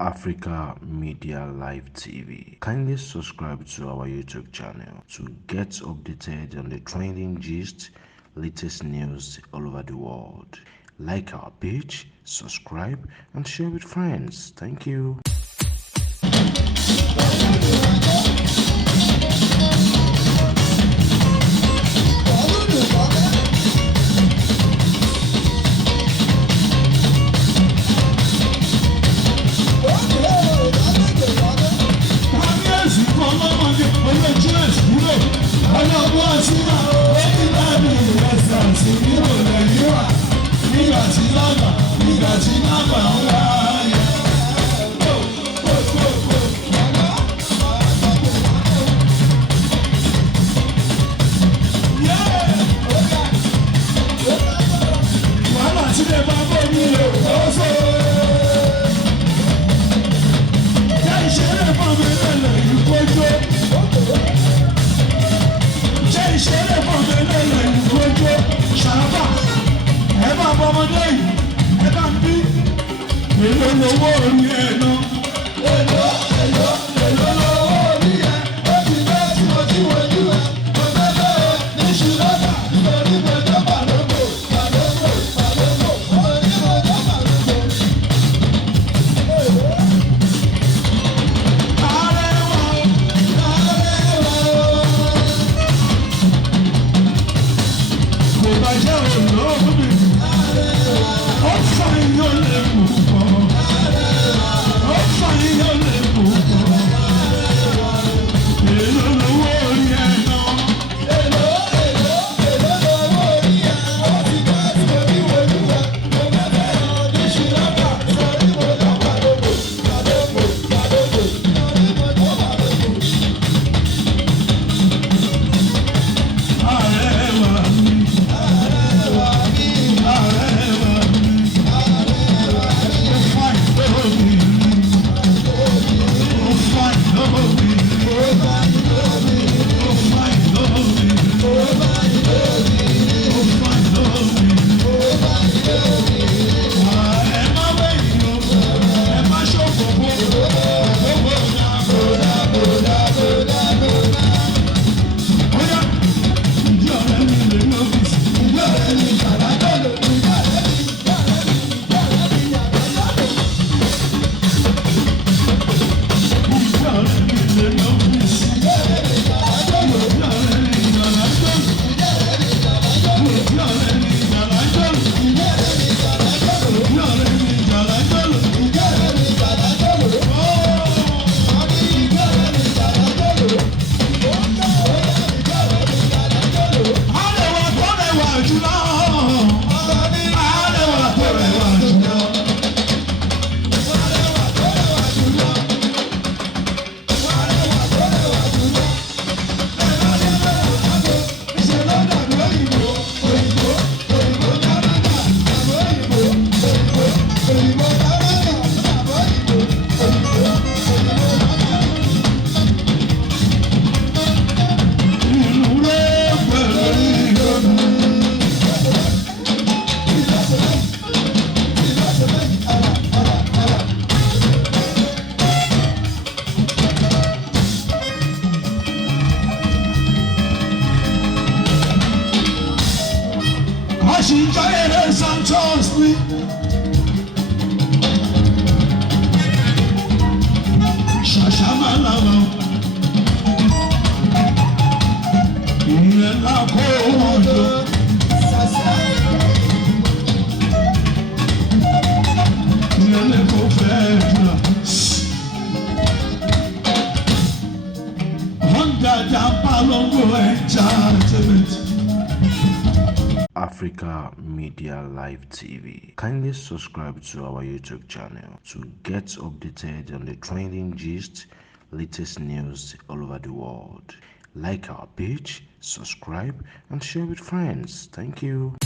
Africa Media Live TV. Kindly subscribe to our YouTube channel to get updated on the trending gist, latest news all over the world. Like our page, subscribe, and share with friends. Thank you. Africa Media Live TV. Kindly subscribe to our YouTube channel to get updated on the trending gist, latest news all over the world. Like our page, subscribe, and share with friends. Thank you.